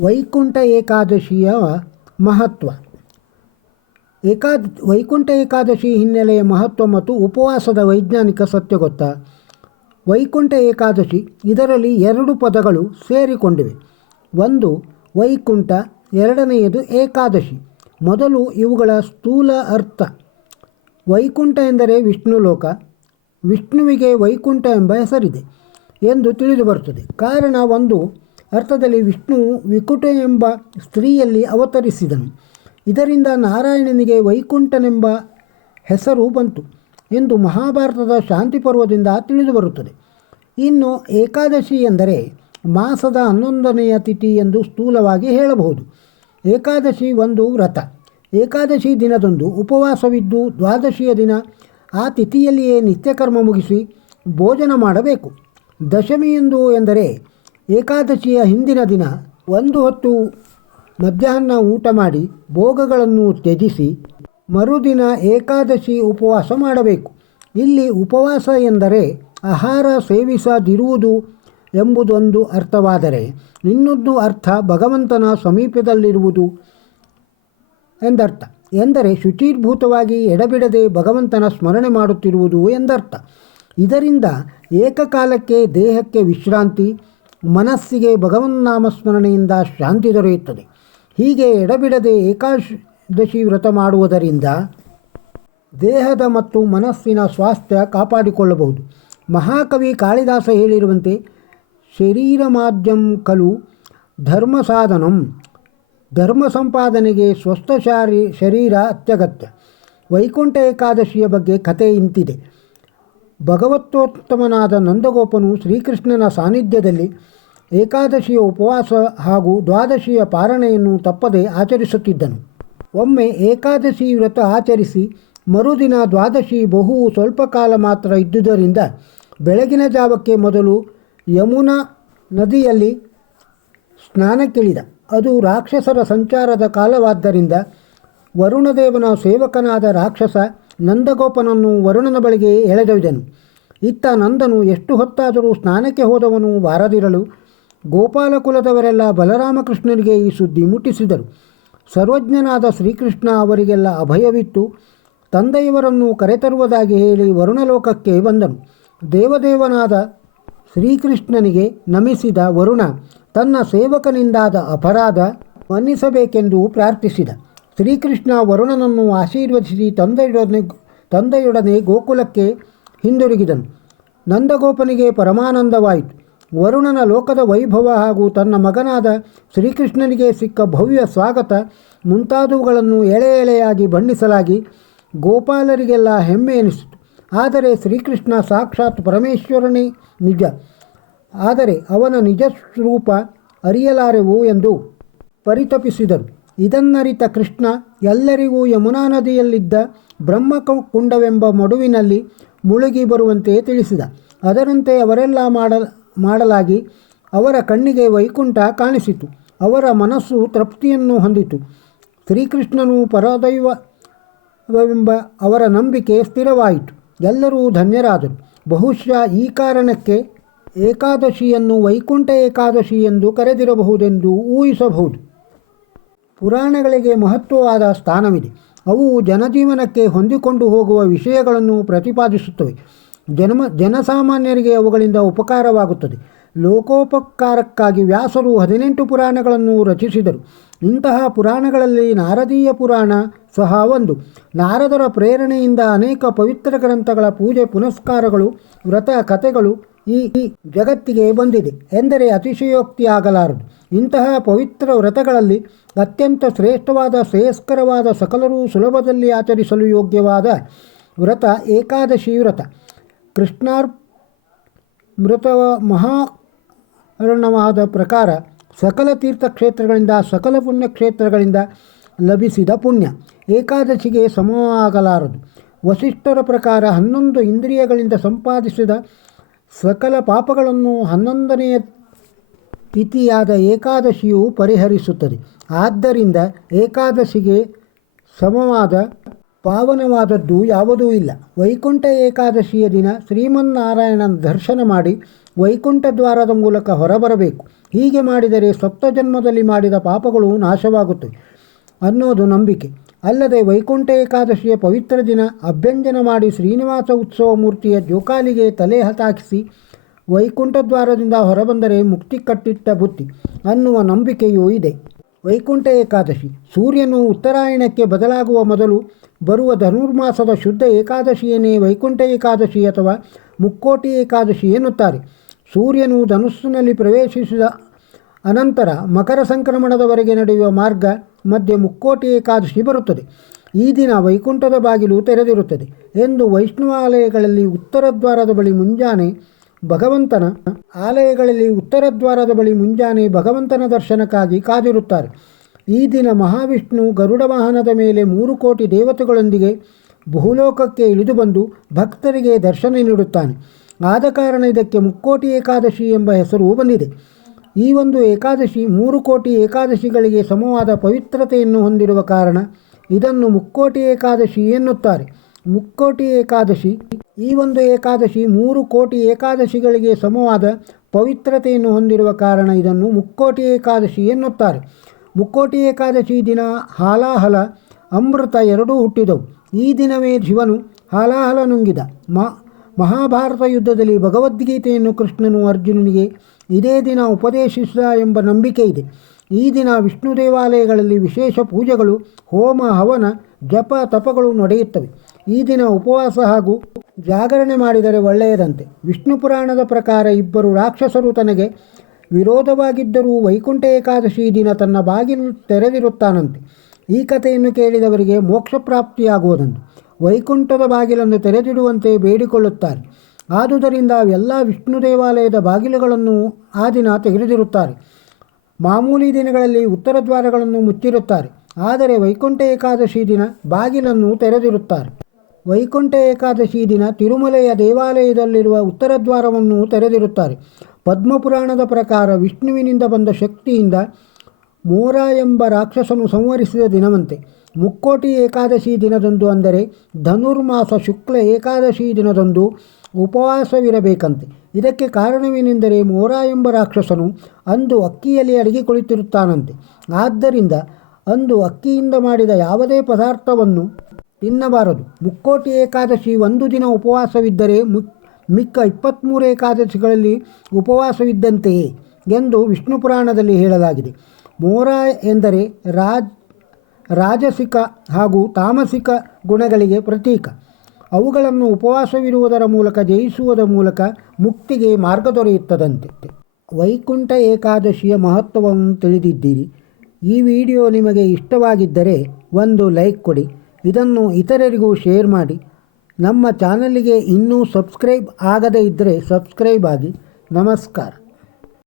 ವೈಕುಂಠ ಏಕಾದಶಿಯ ಮಹತ್ವ. ಏಕಾದ, ವೈಕುಂಠ ಏಕಾದಶಿ ಹಿನ್ನೆಲೆಯ ಮಹತ್ವ ಮತ್ತು ಉಪವಾಸದ ವೈಜ್ಞಾನಿಕ ಸತ್ಯ ಗೊತ್ತಾ? ವೈಕುಂಠ ಏಕಾದಶಿ ಇದರಲ್ಲಿ ಎರಡು ಪದಗಳು ಸೇರಿಕೊಂಡಿವೆ. ಒಂದು, ವೈಕುಂಠ, ಎರಡನೆಯದು ಏಕಾದಶಿ. ಮೊದಲು ಇವುಗಳ ಸ್ಥೂಲ ಅರ್ಥ. ವೈಕುಂಠ ಎಂದರೆ ವಿಷ್ಣು ಲೋಕ ವಿಷ್ಣುವಿಗೆ ವೈಕುಂಠ ಎಂಬ ಹೆಸರಿದೆ ಎಂದು ತಿಳಿದು ಬರುತ್ತದೆ. ಕಾರಣ ಒಂದು ಅರ್ಥದಲ್ಲಿ ವಿಷ್ಣು ವಿಕುಟ ಎಂಬ ಸ್ತ್ರೀಯಲ್ಲಿ ಅವತರಿಸಿದನು. ಇದರಿಂದ ನಾರಾಯಣನಿಗೆ ವೈಕುಂಠನೆಂಬ ಹೆಸರು ಬಂತು ಎಂದು ಮಹಾಭಾರತದ ಶಾಂತಿ ಪರ್ವದಿಂದ ತಿಳಿದುಬರುತ್ತದೆ ಇನ್ನು ಏಕಾದಶಿ ಎಂದರೆ ಮಾಸದ ಹನ್ನೊಂದನೆಯ ತಿಥಿ ಎಂದು ಸ್ಥೂಲವಾಗಿ ಹೇಳಬಹುದು. ಏಕಾದಶಿ ಒಂದು ವ್ರತ. ಏಕಾದಶಿ ದಿನದಂದು ಉಪವಾಸವಿದ್ದು ದ್ವಾದಶಿಯ ದಿನ ಆ ತಿಥಿಯಲ್ಲಿಯೇ ನಿತ್ಯಕರ್ಮ ಮುಗಿಸಿ ಭೋಜನ ಮಾಡಬೇಕು. ದಶಮಿಯೆಂದು ಎಂದರೆ ಏಕಾದಶಿಯ ಹಿಂದಿನ ದಿನ ಒಂದು ಹೊತ್ತು ಮಧ್ಯಾಹ್ನ ಊಟ ಮಾಡಿ ಭೋಗಗಳನ್ನು ತ್ಯಜಿಸಿ ಮರುದಿನ ಏಕಾದಶಿ ಉಪವಾಸ ಮಾಡಬೇಕು. ಇಲ್ಲಿ ಉಪವಾಸ ಎಂದರೆ ಆಹಾರ ಸೇವಿಸದಿರುವುದು ಎಂಬುದೊಂದು ಅರ್ಥವಾದರೆ ಇನ್ನೊಂದು ಅರ್ಥ ಭಗವಂತನ ಸಮೀಪದಲ್ಲಿರುವುದು ಎಂದರ್ಥ. ಎಂದರೆ ಶುಚೀರ್ಭೂತವಾಗಿ ಎಡಬಿಡದೆ ಭಗವಂತನ ಸ್ಮರಣೆ ಮಾಡುತ್ತಿರುವುದು ಎಂದರ್ಥ. ಇದರಿಂದ ಏಕಕಾಲಕ್ಕೆ ದೇಹಕ್ಕೆ ವಿಶ್ರಾಂತಿ ಮನಸ್ಸಿಗೆ ಭಗವನ್ನಾಮ ಸ್ಮರಣೆಯಿಂದ ಶಾಂತಿ ದೊರೆಯುತ್ತದೆ. ಹೀಗೆ ಎಡಬಿಡದೆ ಏಕಾದಶಿ ವ್ರತ ಮಾಡುವುದರಿಂದ ದೇಹದ ಮತ್ತು ಮನಸ್ಸಿನ ಸ್ವಾಸ್ಥ್ಯ ಕಾಪಾಡಿಕೊಳ್ಳಬಹುದು. ಮಹಾಕವಿ ಕಾಳಿದಾಸ ಹೇಳಿರುವಂತೆ, ಶರೀರ ಮಾಧ್ಯಮ ಕಲು ಧರ್ಮ ಸಾಧನಂ. ಧರ್ಮ ಸಂಪಾದನೆಗೆ ಸ್ವಸ್ಥ ಶಾರಿ, ಶರೀರ ಅತ್ಯಗತ್ಯ. ವೈಕುಂಠ ಏಕಾದಶಿಯ ಬಗ್ಗೆ ಕಥೆ ಇಂತಿದೆ. ಭಗವತ್ತೋತ್ತಮನಾದ ನಂದಗೋಪನು ಶ್ರೀಕೃಷ್ಣನ ಸಾನ್ನಿಧ್ಯದಲ್ಲಿ ಏಕಾದಶಿಯ ಉಪವಾಸ ಹಾಗೂ ದ್ವಾದಶಿಯ ಪಾರಣೆಯನ್ನು ತಪ್ಪದೆ ಆಚರಿಸುತ್ತಿದ್ದನು. ಒಮ್ಮೆ ಏಕಾದಶಿ ವ್ರತ ಆಚರಿಸಿ ಮರುದಿನ ದ್ವಾದಶಿ ಬಹು ಸ್ವಲ್ಪ ಕಾಲ ಮಾತ್ರ ಇದ್ದುದರಿಂದ ಬೆಳಗಿನ ಜಾವಕ್ಕೆ ಮೊದಲು ಯಮುನಾ ನದಿಯಲ್ಲಿ ಸ್ನಾನಕ್ಕಿಳಿದ. ಅದು ರಾಕ್ಷಸರ ಸಂಚಾರದ ಕಾಲವಾದ್ದರಿಂದ ವರುಣದೇವನ ಸೇವಕನಾದ ರಾಕ್ಷಸ ನಂದಗೋಪನನ್ನು ವರುಣನ ಬಳಿಗೆ ಎಳೆದೊಯ್ದನು. ಇತ್ತ ನಂದನು ಎಷ್ಟು ಹೊತ್ತಾದರೂ ಸ್ನಾನಕ್ಕೆ ಹೋದವನು ಬಾರದಿರಲು ಗೋಪಾಲಕುಲದವರೆಲ್ಲ ಬಲರಾಮಕೃಷ್ಣನಿಗೆ ಈ ಸುದ್ದಿ ಮುಟ್ಟಿಸಿದರು. ಸರ್ವಜ್ಞನಾದ ಶ್ರೀಕೃಷ್ಣ ಅವರಿಗೆಲ್ಲ ಅಭಯವಿತ್ತು. ತಂದೆಯವರನ್ನು ಕರೆತರುವುದಾಗಿ ಹೇಳಿ ವರುಣಲೋಕಕ್ಕೆ ಬಂದನು. ದೇವದೇವನಾದ ಶ್ರೀಕೃಷ್ಣನಿಗೆ ನಮಿಸಿದ ವರುಣ ತನ್ನ ಸೇವಕನಿಂದಾದ ಅಪರಾಧ ಮನ್ನಿಸಬೇಕೆಂದು ಪ್ರಾರ್ಥಿಸಿದ. ಶ್ರೀಕೃಷ್ಣ ವರುಣನನ್ನು ಆಶೀರ್ವದಿಸಿ ತಂದೆಯೊಡನೆ ತಂದೆಯೊಡನೆ ಗೋಕುಲಕ್ಕೆ ಹಿಂದಿರುಗಿದನು. ನಂದಗೋಪನಿಗೆ ಪರಮಾನಂದವಾಯಿತು. ವರುಣನ ಲೋಕದ ವೈಭವ ಹಾಗೂ ತನ್ನ ಮಗನಾದ ಶ್ರೀಕೃಷ್ಣನಿಗೆ ಸಿಕ್ಕ ಭವ್ಯ ಸ್ವಾಗತ ಮುಂತಾದವುಗಳನ್ನು ಎಳೆ ಎಳೆಯಾಗಿ ಬಣ್ಣಿಸಲಾಗಿ ಗೋಪಾಲರಿಗೆಲ್ಲ ಹೆಮ್ಮೆ ಎನಿಸಿತು. ಆದರೆ ಶ್ರೀಕೃಷ್ಣ ಸಾಕ್ಷಾತ್ ಪರಮೇಶ್ವರನೇ ನಿಜ. ಆದರೆ ಅವನ ನಿಜ ಸ್ವರೂಪ ಅರಿಯಲಾರೆವು ಎಂದು ಪರಿತಪಿಸಿದರು. ಇದನ್ನರಿತ ಕೃಷ್ಣ ಎಲ್ಲರಿಗೂ ಯಮುನಾ ನದಿಯಲ್ಲಿದ್ದ ಬ್ರಹ್ಮಕುಂಡವೆಂಬ ಮಡುವಿನಲ್ಲಿ ಮುಳುಗಿ ಬರುವಂತೆ ತಿಳಿಸಿದ. ಅದರಂತೆ ಅವರೆಲ್ಲ ಮಾಡ, ಮಾಡಲಾಗಿ ಅವರ ಕಣ್ಣಿಗೆ ವೈಕುಂಠ ಕಾಣಿಸಿತು. ಅವರ ಮನಸ್ಸು ತೃಪ್ತಿಯನ್ನು ಹೊಂದಿತು. ಶ್ರೀಕೃಷ್ಣನು ಪರದೈವವೆಂಬ ಅವರ ನಂಬಿಕೆ ಸ್ಥಿರವಾಯಿತು. ಎಲ್ಲರೂ ಧನ್ಯರಾದರು. ಬಹುಶಃ ಈ ಕಾರಣಕ್ಕೆ ಏಕಾದಶಿಯನ್ನು ವೈಕುಂಠ ಏಕಾದಶಿ ಎಂದು ಕರೆದಿರಬಹುದೆಂದು ಊಹಿಸಬಹುದು. ಪುರಾಣಗಳಿಗೆ ಮಹತ್ವವಾದ ಸ್ಥಾನವಿದೆ. ಅವು ಜನಜೀವನಕ್ಕೆ ಹೊಂದಿಕೊಂಡು ಹೋಗುವ ವಿಷಯಗಳನ್ನು ಪ್ರತಿಪಾದಿಸುತ್ತವೆ. ಜನಮ, ಜನಸಾಮಾನ್ಯರಿಗೆ ಅವುಗಳಿಂದ ಉಪಕಾರವಾಗುತ್ತದೆ. ಲೋಕೋಪಕಾರಕ್ಕಾಗಿ ವ್ಯಾಸರು ಹದಿನೆಂಟು ಪುರಾಣಗಳನ್ನು ರಚಿಸಿದರು. ಇಂತಹ ಪುರಾಣಗಳಲ್ಲಿ ನಾರದೀಯ ಪುರಾಣ ಸಹ ಒಂದು. ನಾರದರ ಪ್ರೇರಣೆಯಿಂದ ಅನೇಕ ಪವಿತ್ರ ಗ್ರಂಥಗಳ ಪೂಜೆ ಪುನಸ್ಕಾರಗಳು, ವ್ರತ ಕಥೆಗಳು ಈ ಜಗತ್ತಿಗೆ ಬಂದಿದೆ ಎಂದರೆ ಅತಿಶಯೋಕ್ತಿಯಾಗಲಾರದು. ಇಂತಹ ಪವಿತ್ರ ವ್ರತಗಳಲ್ಲಿ ಅತ್ಯಂತ ಶ್ರೇಷ್ಠವಾದ, ಶ್ರೇಯಸ್ಕರವಾದ, ಸಕಲರೂ ಸುಲಭದಲ್ಲಿ ಆಚರಿಸಲು ಯೋಗ್ಯವಾದ ವ್ರತ ಏಕಾದಶಿ ವ್ರತ. ಕೃಷ್ಣಾರ್ ಮೃತ ಮಹಾರಣವಾದ ಪ್ರಕಾರ ಸಕಲ ತೀರ್ಥಕ್ಷೇತ್ರಗಳಿಂದ, ಸಕಲ ಪುಣ್ಯಕ್ಷೇತ್ರಗಳಿಂದ ಲಭಿಸಿದ ಪುಣ್ಯ ಏಕಾದಶಿಗೆ ಸಮವಾಗಲಾರದು. ವಸಿಷ್ಠರ ಪ್ರಕಾರ ಹನ್ನೊಂದು ಇಂದ್ರಿಯಗಳಿಂದ ಸಂಪಾದಿಸಿದ ಸಕಲ ಪಾಪಗಳನ್ನು ಹನ್ನೊಂದನೆಯ ತಿಥಿಯಾದ ಏಕಾದಶಿಯು ಪರಿಹರಿಸುತ್ತದೆ. ಆದ್ದರಿಂದ ಏಕಾದಶಿಗೆ ಸಮವಾದ ಪಾವನವಾದದ್ದು ಯಾವುದೂ ಇಲ್ಲ. ವೈಕುಂಠ ಏಕಾದಶಿಯ ದಿನ ಶ್ರೀಮನ್ನಾರಾಯಣನ ದರ್ಶನ ಮಾಡಿ ವೈಕುಂಠ ದ್ವಾರದ ಮೂಲಕ ಹೊರಬರಬೇಕು. ಹೀಗೆ ಮಾಡಿದರೆ ಸಪ್ತಜನ್ಮದಲ್ಲಿ ಮಾಡಿದ ಪಾಪಗಳು ನಾಶವಾಗುತ್ತವೆ ಅನ್ನೋದು ನಂಬಿಕೆ. ಅಲ್ಲದೆ ವೈಕುಂಠ ಏಕಾದಶಿಯ ಪವಿತ್ರ ದಿನ ಅಭ್ಯಂಜನ ಮಾಡಿ ಶ್ರೀನಿವಾಸ ಉತ್ಸವ ಮೂರ್ತಿಯ ಜೋಕಾಲಿಗೆ ತಲೆ ಹತಾಕಿಸಿ ವೈಕುಂಠ ದ್ವಾರದಿಂದ ಹೊರಬಂದರೆ ಮುಕ್ತಿ ಕಟ್ಟಿಟ್ಟ ಬುತ್ತಿ ಅನ್ನುವ ನಂಬಿಕೆಯೂ ಇದೆ. ವೈಕುಂಠ ಏಕಾದಶಿ ಸೂರ್ಯನು ಉತ್ತರಾಯಣಕ್ಕೆ ಬದಲಾಗುವ ಮೊದಲು ಬರುವ ಧನುರ್ಮಾಸದ ಶುದ್ಧ ಏಕಾದಶಿಯನ್ನೇ ವೈಕುಂಠ ಏಕಾದಶಿ ಅಥವಾ ಮುಕ್ಕೋಟಿ ಏಕಾದಶಿ ಎನ್ನುತ್ತಾರೆ. ಸೂರ್ಯನು ಧನುಸ್ಸಿನಲ್ಲಿ ಪ್ರವೇಶಿಸಿದ ಅನಂತರ ಮಕರ ಸಂಕ್ರಮಣದವರೆಗೆ ನಡೆಯುವ ಮಾರ್ಗ ಮಧ್ಯೆ ಮುಕ್ಕೋಟಿ ಏಕಾದಶಿ ಬರುತ್ತದೆ. ಈ ದಿನ ವೈಕುಂಠದ ಬಾಗಿಲು ತೆರೆದಿರುತ್ತದೆ ಎಂದು ವೈಷ್ಣವಾಲಯಗಳಲ್ಲಿ ಉತ್ತರ ದ್ವಾರದ ಬಳಿ ಮುಂಜಾನೆ ಭಗವಂತನ ಆಲಯಗಳಲ್ಲಿ ಉತ್ತರ ದ್ವಾರದ ಬಳಿ ಮುಂಜಾನೆ ಭಗವಂತನ ದರ್ಶನಕ್ಕಾಗಿ ಕಾದಿರುತ್ತಾರೆ. ಈ ದಿನ ಮಹಾವಿಷ್ಣು ಗರುಡ ವಾಹನದ ಮೇಲೆ ಮೂರು ಕೋಟಿ ದೇವತೆಗಳೊಂದಿಗೆ ಭೂಲೋಕಕ್ಕೆ ಇಳಿದು ಬಂದು ಭಕ್ತರಿಗೆ ದರ್ಶನ ನೀಡುತ್ತಾನೆ. ಆದ ಕಾರಣ ಇದಕ್ಕೆ ಮುಕ್ಕೋಟಿ ಏಕಾದಶಿ ಎಂಬ ಹೆಸರು ಬಂದಿದೆ. ಈ ಒಂದು ಏಕಾದಶಿ ಮೂರು ಕೋಟಿ ಏಕಾದಶಿಗಳಿಗೆ ಸಮವಾದ ಪವಿತ್ರತೆಯನ್ನು ಹೊಂದಿರುವ ಕಾರಣ ಇದನ್ನು ಮುಕ್ಕೋಟಿ ಏಕಾದಶಿ ಎನ್ನುತ್ತಾರೆ. ಮುಕ್ಕೋಟಿ ಏಕಾದಶಿ, ಈ ಒಂದು ಏಕಾದಶಿ ಮೂರು ಕೋಟಿ ಏಕಾದಶಿಗಳಿಗೆ ಸಮವಾದ ಪವಿತ್ರತೆಯನ್ನು ಹೊಂದಿರುವ ಕಾರಣ ಇದನ್ನು ಮುಕ್ಕೋಟಿ ಏಕಾದಶಿ ಎನ್ನುತ್ತಾರೆ. ಮುಕ್ಕೋಟಿ ಏಕಾದಶಿ ದಿನ ಹಾಲಾಹಲ, ಅಮೃತ ಎರಡೂ ಹುಟ್ಟಿದವು. ಈ ದಿನವೇ ಶಿವನು ಹಾಲಾಹಲ ನುಂಗಿದ. ಮ ಮಹಾಭಾರತ ಯುದ್ಧದಲ್ಲಿ ಭಗವದ್ಗೀತೆಯನ್ನು ಕೃಷ್ಣನು ಅರ್ಜುನನಿಗೆ ಇದೇ ದಿನ ಉಪದೇಶಿಸಿದ ಎಂಬ ನಂಬಿಕೆ ಇದೆ. ಈ ದಿನ ವಿಷ್ಣು ದೇವಾಲಯಗಳಲ್ಲಿ ವಿಶೇಷ ಪೂಜೆಗಳು, ಹೋಮ, ಹವನ, ಜಪ, ತಪಗಳು ನಡೆಯುತ್ತವೆ. ಈ ದಿನ ಉಪವಾಸ ಹಾಗೂ ಜಾಗರಣೆ ಮಾಡಿದರೆ ಒಳ್ಳೆಯದಂತೆ. ವಿಷ್ಣು ಪುರಾಣದ ಪ್ರಕಾರ ಇಬ್ಬರು ರಾಕ್ಷಸರು ತನಗೆ ವಿರೋಧವಾಗಿದ್ದರೂ ವೈಕುಂಠ ಏಕಾದಶಿ ದಿನ ತನ್ನ ಬಾಗಿಲು ತೆರೆದಿರುತ್ತಾನಂತೆ. ಈ ಕಥೆಯನ್ನು ಕೇಳಿದವರಿಗೆ ಮೋಕ್ಷ ಪ್ರಾಪ್ತಿಯಾಗುವುದಂತೆ ವೈಕುಂಠದ ಬಾಗಿಲನ್ನು ತೆರೆದಿಡುವಂತೆ ಬೇಡಿಕೊಳ್ಳುತ್ತಾರೆ. ಆದುದರಿಂದ ಎಲ್ಲ ವಿಷ್ಣು ದೇವಾಲಯದ ಬಾಗಿಲುಗಳನ್ನು ಆ ದಿನ ತೆಗೆದಿರುತ್ತಾರೆ ಮಾಮೂಲಿ ದಿನಗಳಲ್ಲಿ ಉತ್ತರ ದ್ವಾರಗಳನ್ನು ಮುಚ್ಚಿರುತ್ತಾರೆ. ಆದರೆ ವೈಕುಂಠ ಏಕಾದಶಿ ದಿನ ಬಾಗಿಲನ್ನು ತೆರೆದಿರುತ್ತಾರೆ. ವೈಕುಂಠ ಏಕಾದಶಿ ದಿನ ತಿರುಮಲೆಯ ದೇವಾಲಯದಲ್ಲಿರುವ ಉತ್ತರ ದ್ವಾರವನ್ನು ತೆರೆದಿರುತ್ತಾರೆ. ಪದ್ಮಪುರಾಣದ ಪ್ರಕಾರ ವಿಷ್ಣುವಿನಿಂದ ಬಂದ ಶಕ್ತಿಯಿಂದ ಮೋರ ಎಂಬ ರಾಕ್ಷಸನು ಸಂವರಿಸಿದ ದಿನವಂತೆ. ಮುಕ್ಕೋಟಿ ಏಕಾದಶಿ ದಿನದಂದು ಅಂದರೆ ಧನುರ್ಮಾಸ ಶುಕ್ಲ ಏಕಾದಶಿ ದಿನದಂದು ಉಪವಾಸವಿರಬೇಕಂತೆ. ಇದಕ್ಕೆ ಕಾರಣವೇನೆಂದರೆ ಮೋರ ಎಂಬ ರಾಕ್ಷಸನು ಅಂದು ಅಕ್ಕಿಯಲ್ಲಿ ಅಡಗಿ ಕುಳಿತಿರುತ್ತಾನಂತೆ ಆದ್ದರಿಂದ ಅಂದು ಅಕ್ಕಿಯಿಂದ ಮಾಡಿದ ಯಾವುದೇ ಪದಾರ್ಥವನ್ನು ತಿನ್ನಬಾರದು. ಮುಕ್ಕೋಟಿ ಏಕಾದಶಿ ಒಂದು ದಿನ ಉಪವಾಸವಿದ್ದರೆ ಮುಕ್ ಮಿಕ್ಕ ಇಪ್ಪತ್ತ್ಮೂರು ಏಕಾದಶಿಗಳಲ್ಲಿ ಉಪವಾಸವಿದ್ದಂತೆಯೇ ಎಂದು ವಿಷ್ಣು ಪುರಾಣದಲ್ಲಿ ಹೇಳಲಾಗಿದೆ. ಮೋರ ಎಂದರೆ ರಾಜ್ ರಾಜಸಿಕ ಹಾಗೂ ತಾಮಸಿಕ ಗುಣಗಳಿಗೆ ಪ್ರತೀಕ. ಅವುಗಳನ್ನು ಉಪವಾಸವಿರುವುದರ ಮೂಲಕ ಜಯಿಸುವುದರ ಮೂಲಕ ಮುಕ್ತಿಗೆ ಮಾರ್ಗ ದೊರೆಯುತ್ತದಂತೆ. ವೈಕುಂಠ ಏಕಾದಶಿಯ ಮಹತ್ವವನ್ನು ತಿಳಿದಿದ್ದೀರಿ. ಈ ವಿಡಿಯೋ ನಿಮಗೆ ಇಷ್ಟವಾಗಿದ್ದರೆ ಒಂದು ಲೈಕ್ ಕೊಡಿ, ಇದನ್ನು ಇತರರಿಗೂ ಶೇರ್ ಮಾಡಿ. ನಮ್ಮ ಚಾನಲಿಗೆ ಇನ್ನೂ ಸಬ್ಸ್ಕ್ರೈಬ್ ಆಗದೇ ಇದ್ದರೆ ಸಬ್ಸ್ಕ್ರೈಬ್ ಆಗಿ. ನಮಸ್ಕಾರ.